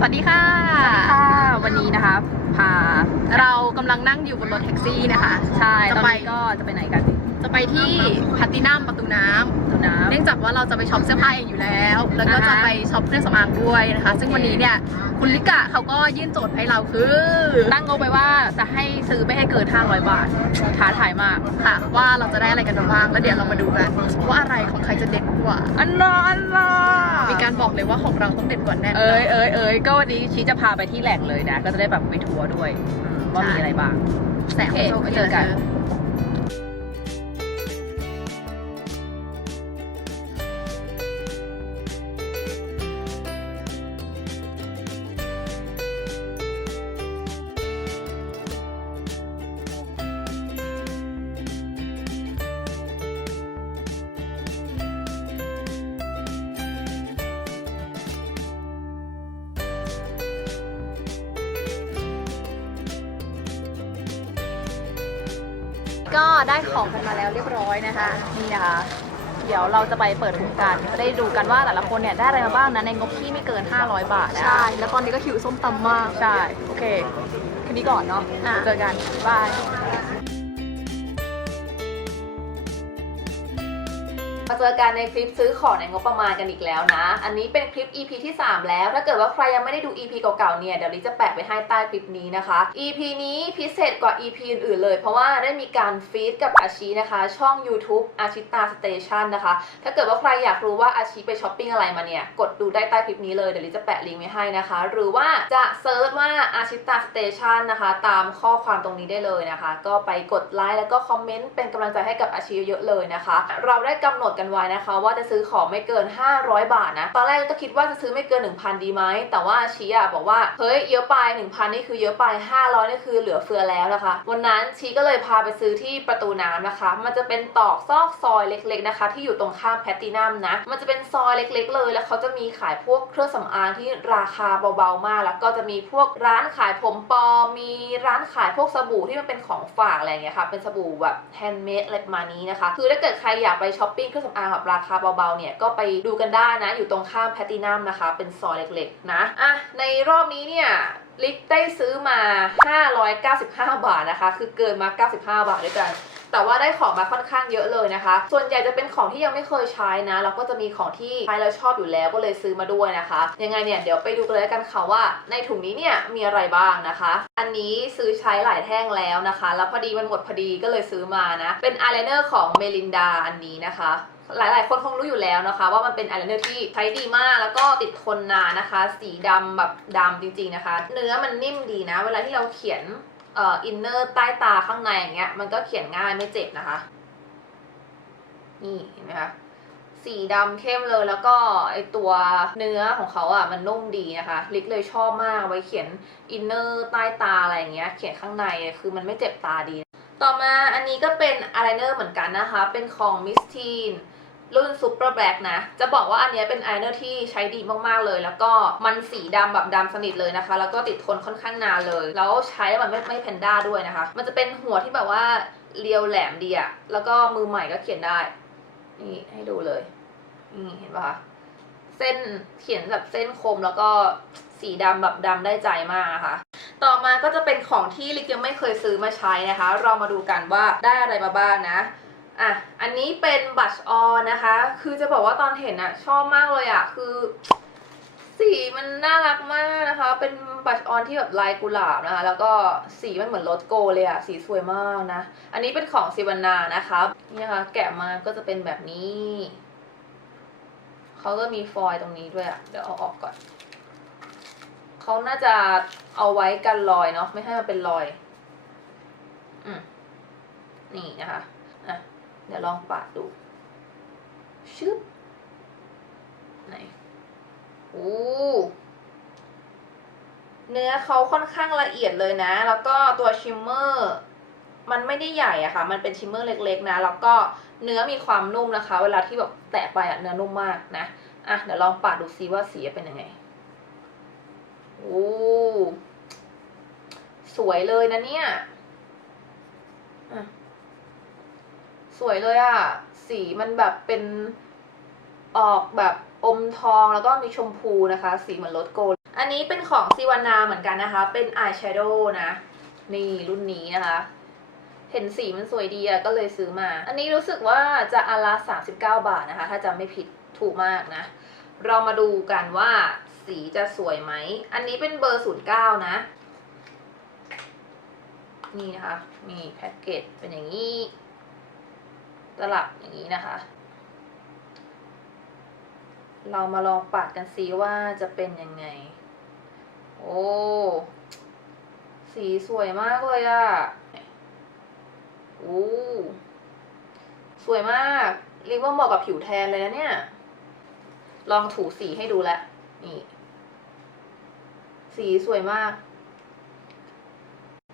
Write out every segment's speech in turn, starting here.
สวัสดีค่ะค่ะ วันนี้นะคะพาเรากำลังนั่งอยู่บนรถแท็กซี่นะคะ ใช่จะตอนไปนี้ก็จะไปไหนกัน จะไปที่พัตตินัมประตูน้ำตูน้เนื่องจากว่าเราจะไปช็อปเสื้อผ้าเองอยู่แล้ว แล้วก็อ่าฮะจะไปช็อปเครื่องสำอางด้วยนะคะ ซึ่งวันนี้เนี่ยคุณลิกะเขาก็ยื่นโจทย์ให้เราคือำตั้งงบไปว่าจะให้ซื้อไม่ให้เกิน 500 บาท ท้าทายมาก ค่ะ ว่าเราจะได้อะไรกันบ้าง แล้วเดี๋ยวเรามาดูกันว่าอะไรของใครจะเด็ดกว่า อันน่าอันน่ามีการบอกเลยว่าของเราต้องเด็ดกว่าแน่นเอ้ยเอ้ยเอ้ยก็วันนี้ชี้จะพาไปที่แหล่งเลยนะ ก็จะได้แบบไปทัวร์ด้วยอืมว่ามีอะไรบ้าง แสงของโจโอเคเกีเจอกัน ก็ได้ของกันมาแล้วเรียบร้อยนะคะ นี่นะคะ เดี๋ยวเราจะไปเปิดถุงกันจะได้ดูกันว่าแต่ละคนเนี่ยได้อะไรมาบ้างนะในงบที่ไม่เกิน 500 บาทนะใช่ แล้วตอนนี้ก็หิวส้มตำมาก ใช่ โอเค คืนนี้ก่อนเนาะ อะ เจอกัน บาย มาเจอกันในคลิปซื้อของในงบประมาณกันอีกแล้วนะ อันนี้เป็นคลิป EP ที่ 3 แล้ว ถ้าเกิดว่าใครยังไม่ได้ดู EP เก่าๆเนี่ย เดี๋ยวลิจะแปะไว้ให้ใต้คลิปนี้นะคะ EP นี้พิเศษกว่า EP อื่นๆเลย เพราะว่าได้มีการฟีดกับอาชีนะคะ ช่อง YouTube อาชิตาสเตชันนะคะ ถ้าเกิดว่าใครอยากรู้ว่าอาชีไปช้อปปิ้งอะไรมาเนี่ย กดดูได้ใต้คลิปนี้เลย เดี๋ยวลิจะแปะลิงก์ไว้ให้นะคะ หรือว่าจะเซิร์ชว่าอาชิตาสเตชันนะคะ ตามข้อความตรงนี้ได้เลยนะคะ ก็ไปกดไลค์แล้วก็คอมเมนต์เป็นกำลังใจให้กับอาชีเยอะๆเลยนะคะ เราได้กำหนดกันไว้นะคะ ว่าจะซื้อของไม่เกิน 500 บาทนะ ตอนแรกก็คิดว่าจะซื้อไม่เกิน 1,000 ดีไหม แต่ว่าชีอะบอกว่า เฮ้ย เยอะไป 1,000 นี่คือเยอะไป 500 นี่คือเหลือเฟือแล้วนะคะ วันนั้นชีก็เลยพาไปซื้อที่ประตูน้ำนะคะ มันจะเป็นตอกซอกซอยเล็กๆนะคะ ที่อยู่ตรงข้ามแพตตินัมนะ มันจะเป็นซอยเล็กๆ เลย แล้วเขาจะมีขายพวกเครื่องสำอางที่ราคาเบาๆมาก แล้วก็จะมีพวกร้านขายผมปลอม มีร้านขายพวกสบู่ที่มันเป็นของฝากอะไรอย่างเงี้ยค่ะ เป็นสบู่แบบแฮนด์เมดอะไรประมาณนี้นะคะ คือถ้าเกิดใครอยากไปช้อปปิ้งเครื่องำอางแบบราคาเบาๆเนี่ยก็ไปดูกันได้นะ อยู่ตรงข้ามแพตตินัมนะคะ เป็นซอยเล็กๆนะอะในรอบนี้เนี่ยลิกได้ซื้อมา 595 บาทนะคะ คือเกินมา 95 บาทด้วยกัน แต่ว่าได้ของมาค่อนข้างเยอะเลยนะคะ ส่วนใหญ่จะเป็นของที่ยังไม่เคยใช้นะแล้วก็จะมีของที่ใช้แล้วชอบอยู่แล้วก็เลยซื้อมาด้วยนะคะ ยังไงเนี่ยเดี๋ยวไปดูกันเลยกันค่ะว่า ในถุงนี้เนี่ยมีอะไรบ้างนะคะ อันนี้ซื้อใช้หลายแท่งแล้วนะคะ แล้วพอดีมันหมดพอดีก็เลยซื้อมานะ เป็นอายไลเนอร์ของเมลินดาอันนี้นะคะ หลายๆ คนคงรู้อยู่แล้วนะคะ ว่ามันเป็นอายไลเนอร์ที่ใช้ดีมากแล้วก็ติดทนนานนะคะ สีดำแบบดำจริงๆนะคะ เนื้อมันนิ่มดีนะ เวลาที่เราเขียนเอ่ออินเนอร์ใต้ตาข้างในอย่างเงี้ยมันก็เขียนง่ายไม่เจ็บนะคะ นี่เห็นไหมคะสีดำเข้มเลยแล้วก็ไอตัวเนื้อของเขาอะมันนุ่มดีนะคะ ลิกเลยชอบมากไว้เขียนอินเนอร์ใต้ตาอะไรอย่างเงี้ย เขียนข้างในคือมันไม่เจ็บตาดี ต่อมาอันนี้ก็เป็นอายไลเนอร์เหมือนกันนะคะ เป็นของ Miss Teen รุ่น Super Black นะ จะบอกว่าอันนี้เป็นอายไลเนอร์ที่ใช้ดีมากๆเลย แล้วก็มันสีดำแบบดำสนิทเลยนะคะ แล้วก็ติดทนค่อนข้างนานเลย แล้วใช้แล้วมันไม่ไม่แพนด้าด้วยนะคะ มันจะเป็นหัวที่แบบว่าเรียวแหลมดีอะแล้วก็มือใหม่ก็เขียนได้ นี่ให้ดูเลย นี่เห็นปะคะ เส้นเขียนแบบเส้นคมแล้วก็สีดำแบบดำได้ใจมากนะคะต่อมาก็จะเป็นของที่ลิกยังไม่เคยซื้อมาใช้นะคะ เรามาดูกันว่าได้อะไรมาบ้างนะ อะ อันนี้เป็นบัชออนนะคะ คือจะบอกว่าตอนเห็นอะชอบมากเลยอะคือ สีมันน่ารักมากนะคะ เป็นบัชออนที่แบบลายกุหลาบนะคะ แล้วก็สีมันเหมือนโรสโกเลยอะสีสวยมากนะ อันนี้เป็นของซิวานานะคะนี่นะคะ แกะมาก็จะเป็นแบบนี้เขาก็มีฟอยล์ตรงนี้ด้วยอะเดี๋ยวเอาออกก่อนเขาน่าจะเอาไว้กันรอยเนาะไม่ให้มันเป็นรอย อืมนี่นะคะอะ เดี๋ยวลองปาดดู ชึบไหนโอ้เนื้อเขาค่อนข้างละเอียดเลยนะ แล้วก็ตัวชิมเมอร์มันไม่ได้ใหญ่อะค่ะ มันเป็นชิมเมอร์เล็กๆนะ แล้วก็เนื้อมีความนุ่มนะคะ เวลาที่แบบแตะไปอะเนื้อนุ่มมากนะ อะ เดี๋ยวลองปาดดูซิว่าสีเป็นยังไง โอ้ สวยเลยนะเนี่ยอะ สวยเลยอะสีมันแบบเป็นออกแบบอมทองแล้วก็มีชมพูนะคะ สีเหมือนรถโกล อันนี้เป็นของซิวานาเหมือนกันนะคะ เป็นอายแชโดว์นะ นี่รุ่นนี้นะคะ เห็นสีมันสวยดีอะก็เลยซื้อมา อันนี้รู้สึกว่าจะอนละ39บเก้าบาทนะคะ ถ้าจำไม่ผิดถูกมากนะ เรามาดูกันว่าสีจะสวยไหม อันนี้เป็นเบอร์09นะ นี่นะคะ มีแพ็กเกจเป็นอย่างนี้ ตลับอย่างนี้นะคะ เรามาลองปัดกันซิว่าจะเป็นยังไง โอ้ สีสวยมากเลยอะโอ้สวยมากเรียกว่าเหมาะกับผิวแทนเลยนะเนี่ย ลองถูสีให้ดูแลวนี่ สีสวยมาก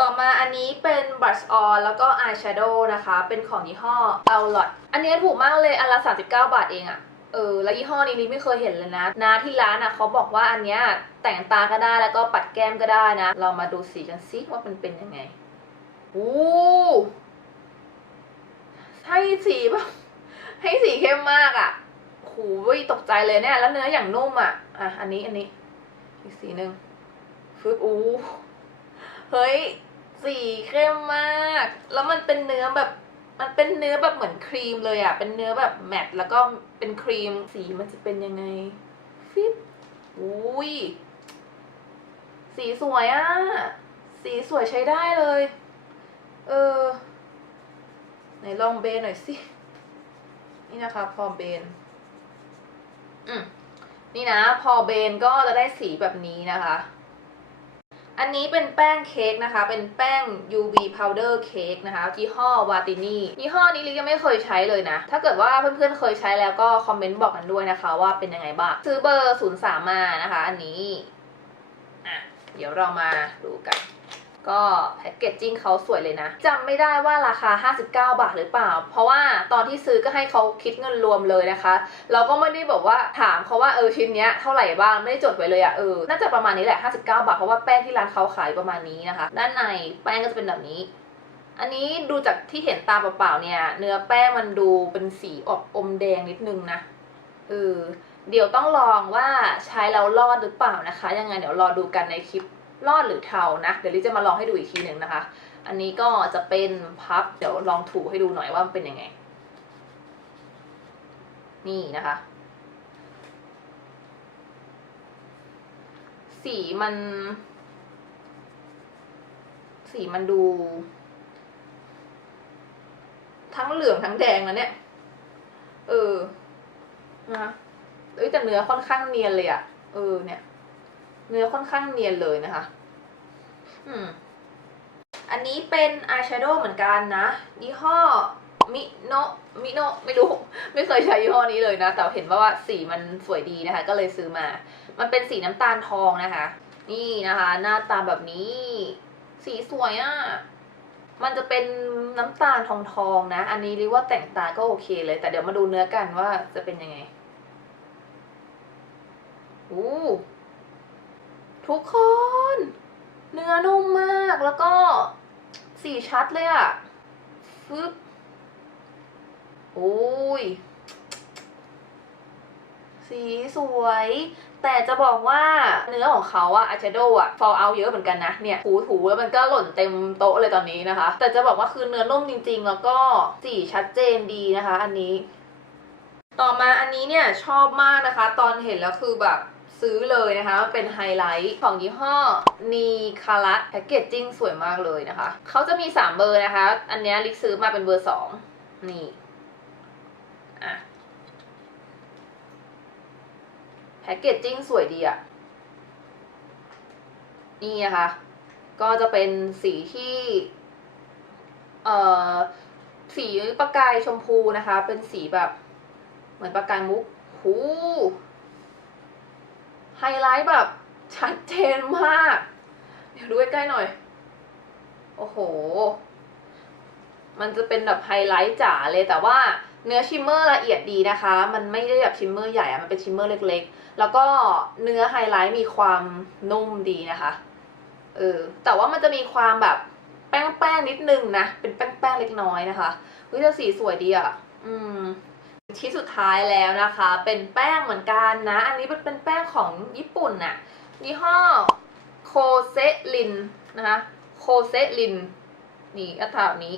ต่อมาอันนี้เป็น brush on แล้วก็ eyeshadow นะคะ เป็นของยี่ห้อ a l o t อันนี้ถูกมากเลยอันละ 39 บาทเองอะเออแล้วยี่ห้อนี้ลิไม่เคยเห็นเลยนะนาที่ร้านอะเขาบอกว่าอันเนี้ยแต่งตาก็ได้แล้วก็ปัดแก้มก็ได้นะ เรามาดูสีกันซิว่ามันเป็นยังไงอู้ให้สีแบบให้สีเข้มมากอะโหยตกใจเลยเนี่ย แล้วเนื้ออย่างนุ่มอะอะ อันนี้อันนี้ อีกสีหนึ่งฟึบอู้เฮ้ย สีเข้มมาก แล้วมันเป็นเนื้อแบบมันเป็นเนื้อแบบเหมือนครีมเลยอะเป็นเนื้อแบบแมตต์แล้วก็เป็นครีม สีมันจะเป็นยังไง ฟิบอุ้ย สีสวยอะ สีสวยใช้ได้เลย เออ ไหนลองเบนหน่อยสิ นี่นะคะ พอเบน อืมนี่นะ พอเบนก็จะได้สีแบบนี้นะคะ อันนี้เป็นแป้งเค้กนะคะ เป็นแป้ง UV powder เค้กนะคะยี่ห้อวาตินี่ยี่ห้อนี้ลิยังไม่เคยใช้เลยนะ ถ้าเกิดว่าเพื่อนๆเคยใช้แล้วก็คอมเมนต์บอกกันด้วยนะคะว่าเป็นยังไงบ้าง ซื้อเบอร์ 03 มานะคะ อันนี้ อะ เดี๋ยวเรามาดูกัน ก็แพ็กเกจจิ้งเขาสวยเลยนะจำไม่ได้ว่าราคา 59 บาทหรือเปล่า เพราะว่าตอนที่ซื้อก็ให้เขาคิดเงินรวมเลยนะคะ เราก็ไม่ได้บอกว่าถามเขาว่าเออชิ้นเนี้ยเท่าไหร่บ้างไม่ได้จดไว้เลยอะเออน่าจะประมาณนี้แหละ 59 บาท เพราะว่าแป้งที่ร้านเขาขายประมาณนี้นะคะ ด้านในแป้งก็จะเป็นแบบนี้ อันนี้ดูจากที่เห็นตาเปล่าๆเนี่ย เนื้อแป้งมันดูเป็นสีออกอมแดงนิดนึงนะเออเดี๋ยวต้องลองว่าใช้แล้วรอดหรือเปล่านะคะ ยังไงเดี๋ยวรอดูกันในคลิป รอดหรือเทานะ เดี๋ยวลิจะมาลองให้ดูอีกทีหนึ่งนะคะ อันนี้ก็จะเป็นพับ เดี๋ยวลองถูให้ดูหน่อยว่ามันเป็นยังไง นี่นะคะ สีมัน สีมันดู ทั้งเหลืองทั้งแดงแล้วเนี่ย เออ นะเอ้ยแต่เนื้อค่อนข้างเนียนเลยอะเออเนี่ย เนื้อค่อนข้างเนียนเลยนะคะ อืม อันนี้เป็นอายแชโดว์เหมือนกันนะ ยี่ห้อมิโนมิโนไม่รู้ ไม่เคยใช้ยี่ห้อนี้เลยนะ แต่เห็นว่าว่าสีมันสวยดีนะคะ ก็เลยซื้อมา มันเป็นสีน้ำตาลทองนะคะ นี่นะคะ หน้าตาแบบนี้ สีสวยอะ่ะ มันจะเป็นน้ำตาลทองทองนะ อันนี้เรียกว่าแต่งตาก็โอเคเลย แต่เดี๋ยวมาดูเนื้อกันว่าจะเป็นยังไง อู้ ทุกคน เนื้อนุ่มมากแล้วก็สีชัดเลยอะฟึบโอ้ย สีสวย แต่จะบอกว่าเนื้อของเขาอะอาชโดอะฟอลเอาเยอะเหมือนกันนะ เนี่ยถูถูๆแล้วมันก็หล่นเต็มโต๊ะเลยตอนนี้นะคะ แต่จะบอกว่าคือเนื้อนุ่มจริง ๆ แล้วก็สีชัดเจนดีนะคะ อันนี้ ต่อมาอันนี้เนี่ยชอบมากนะคะ ตอนเห็นแล้วคือแบบ ซื้อเลยนะคะมันเป็นไฮไลท์ของยี่ห้อนีคารัตแพคเกจจิ้งสวยมากเลยนะคะเขาจะมี 3 เบอร์นะคะ อันนี้ลิกซื้อมาเป็นเบอร์ 2 นี่อะแพคเกจจิ้งสวยดีอะนี่นะคะ ก็จะเป็นสีที่ เอ่อ สีประกายชมพูนะคะ เป็นสีแบบ เหมือนประกายมุกหู ไฮไลท์แบบชัดเจนมาก เดี๋ยวดูใกล้ๆหน่อย โอ้โห มันจะเป็นแบบไฮไลท์จ๋าเลยแต่ว่าเนื้อชิมเมอร์ละเอียดดีนะคะ มันไม่ได้แบบชิมเมอร์ใหญ่อะมันเป็นชิมเมอร์เล็กๆ แล้วก็เนื้อไฮไลท์มีความนุ่มดีนะคะ เออ แต่ว่ามันจะมีความแบบแป้งๆนิดนึงนะ เป็นแป้งๆเล็กน้อยนะคะวิจะสีสวยดีอะอืม ที่สุดท้ายแล้วนะคะ เป็นแป้งเหมือนกันนะ อันนี้เป็นแป้งของญี่ปุ่นน่ะยี่ห้อโคเซลินนะคะโคเซลินนี่อัฐานี้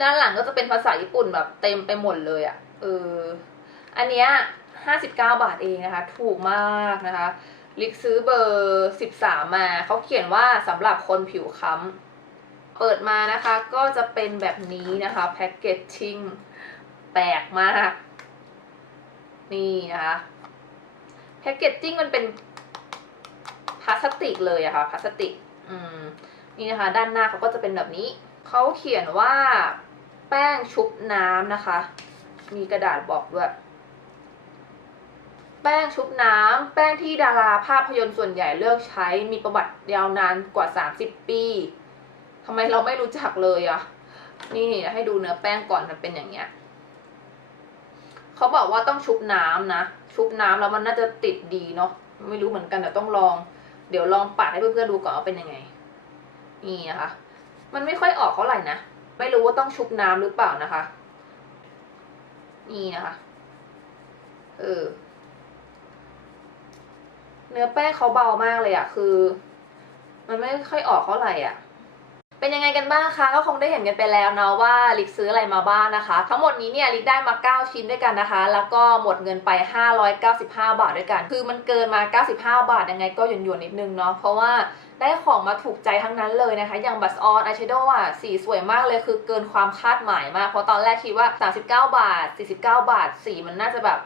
ด้านหลังก็จะเป็นภาษาญี่ปุ่นแบบเต็มไปหมดเลยอะ่ะเอออันเนี้ยห้าสิบเก้าบาทเองนะคะ ถูกมากนะคะลิกซื้อเบอร์สิบสามมาเขาเขียนว่าสำหรับคนผิวค้ำเปิดมานะคะ ก็จะเป็นแบบนี้นะคะแพ็กเกจชิ่งแปลกมาก นี่นะคะแพ็กเกจจิ้งมันเป็นพลาสติกเลยอะค่ะพลาสติกอืมนี่นะคะ ด้านหน้าเขาก็จะเป็นแบบนี้เขาเขียนว่าแป้งชุบน้ำนะคะ มีกระดาษบอกด้วยแป้งชุบน้ำ แป้งที่ดาราภาพยนตร์ส่วนใหญ่เลือกใช้ มีประวัติยาวนานกว่า 30 ปีทำไมเราไม่รู้จักเลยอะนี่ให้ดูเนื้อแป้งก่อนมันเป็นอย่างเงี้ย เขาบอกว่าต้องชุบน้ำนะ ชุบน้ำแล้วมันน่าจะติดดีเนาะไม่รู้เหมือนกันแต่ต้องลอง เดี๋ยวลองปัดให้เพื่อนๆดูก่อนว่าเป็นยังไง นี่นะคะ มันไม่ค่อยออกเท่าไหร่นะไม่รู้ว่าต้องชุบน้ำหรือเปล่านะคะ นี่นะคะเออเนื้อแป้งเขาเบามากเลยอะคือ มันไม่ค่อยออกเท่าไหร่อะ เป็นยังไงกันบ้างคะก็คงได้เห็นกันไปแล้วเนาะว่าลิกซื้ออะไรมาบ้างนะคะ ทั้งหมดนี้เนี่ยลิกได้มา 9 ชิ้นด้วยกันนะคะ แล้วก็หมดเงินไป 595 บาทด้วยกัน คือมันเกินมา 95 บาทยังไงก็หยวนๆนิดนึงเนาะเพราะว่าได้ของมาถูกใจทั้งนั้นเลยนะคะ อย่างบัสออนอายแชโดว์อะสีสวยมากเลยคือเกินความคาดหมายมากเพราะตอนแรกคิดว่า 39 บาท 49 บาทสีมันน่าจะแบบ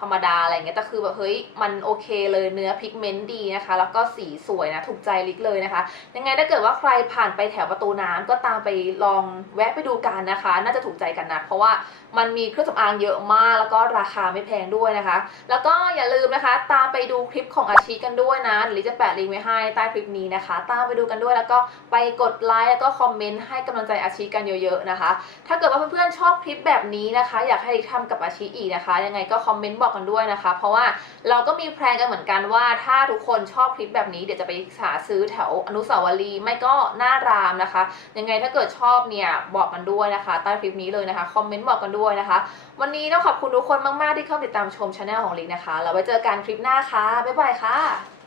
ธรรมดาอะไรเงี้ยแต่คือแบบเฮ้ยมันโอเคเลยเนื้อพิกเมนต์ดีนะคะ แล้วก็สีสวยนะถูกใจลิกเลยนะคะ ยังไงถ้าเกิดว่าใครผ่านไปแถวประตูน้ำก็ตามไปลองแวะไปดูกันนะคะ น่าจะถูกใจกันนะ เพราะว่ามันมีเครื่องสำอางเยอะมากแล้วก็ราคาไม่แพงด้วยนะคะ แล้วก็อย่าลืมนะคะ ตามไปดูคลิปของอาชีกันด้วยนะหรือจะแปะลิงก์ไว้ให้ใต้คลิปนี้นะคะ ตามไปดูกันด้วยแล้วก็ไปกดไลค์แล้วก็คอมเมนต์ให้กำลังใจอาชีกันเยอะๆนะคะ ถ้าเกิดว่าเพื่อนๆชอบคลิปแบบนี้นะคะ อยากให้ลิกทำกับอาชีอีกนะคะ ยังไงก็คอมเมนต์บอกกันด้วยนะคะ เพราะว่าเราก็มีแพลนกันเหมือนกันว่า ถ้าทุกคนชอบคลิปแบบนี้เดี๋ยวจะไปหาซื้อแถวอนุสาวรีย์ไม่ก็หน้ารามนะคะ ยังไงถ้าเกิดชอบเนี่ยบอกกันด้วยนะคะ ใต้คลิปนี้เลยนะคะคอมเมนต์บอกกันด้วยนะคะ วันนี้ต้องขอบคุณทุกคนมาก ๆ ที่เข้าติดตามชมช anel ของลิกนะคะแล้วไว้เจอกันคลิปหน้าค่ะ บ๊ายบายค่ะ